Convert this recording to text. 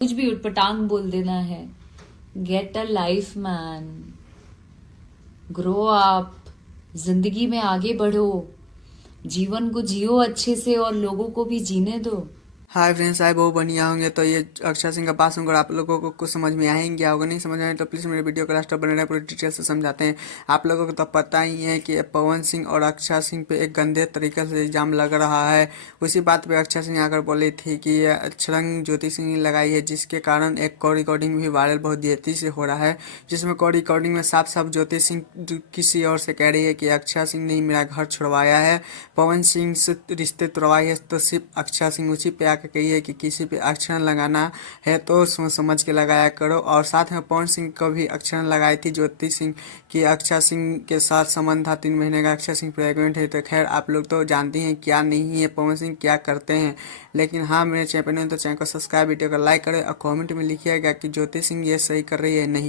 कुछ भी उटपटांग बोल देना है। Get a life man, grow up, जिंदगी में आगे बढ़ो, जीवन को जियो अच्छे से और लोगों को भी जीने दो। हाय फ्रेंड्स, आए बहुत बढ़िया होंगे। तो ये अक्षर सिंह का पास होकर आप लोगों को कुछ समझ में आए क्या होगा, नहीं समझ आए तो प्लीज़ मेरे वीडियो को लास्ट तक बने रहे, पूरी डिटेल से समझाते हैं। आप लोगों को तो पता ही है कि पवन सिंह और अक्षर सिंह पे एक गंदे तरीके से इल्ज़ाम लग रहा है। उसी बात पे अक्षर सिंह आकर बोली थी कि ये छलांग ज्योति सिंह ने लगाई है, जिसके कारण एक कॉल रिकॉर्डिंग भी वायरल बहुत तेजी से हो रहा है, जिसमें कॉल रिकॉर्डिंग में साफ साफ ज्योति सिंह किसी और से कह रही है कि अक्षर सिंह ने ही मेरा घर छुड़वाया है, पवन सिंह से रिश्ते तोड़वाए है। तो सिर्फ अक्षर सिंह उसी पे आके कही है कि किसी पे अक्षर लगाना है तो सोच समझ के लगाया करो। और साथ में पवन सिंह को भी अक्षर लगाई थी ज्योति सिंह कि अक्षर सिंह के साथ संबंध था, 3 महीने का, अक्षर सिंह प्रेग्नेंट है। तो खैर आप लोग तो जानते हैं क्या नहीं है पवन सिंह क्या करते हैं। लेकिन हाँ, मेरे चैनल पर नहीं तो चैनल को सब्सक्राइब, वीडियो को लाइक करें और कॉमेंट में लिखिएगा कि ज्योति सिंह ये सही कर रही है नहीं।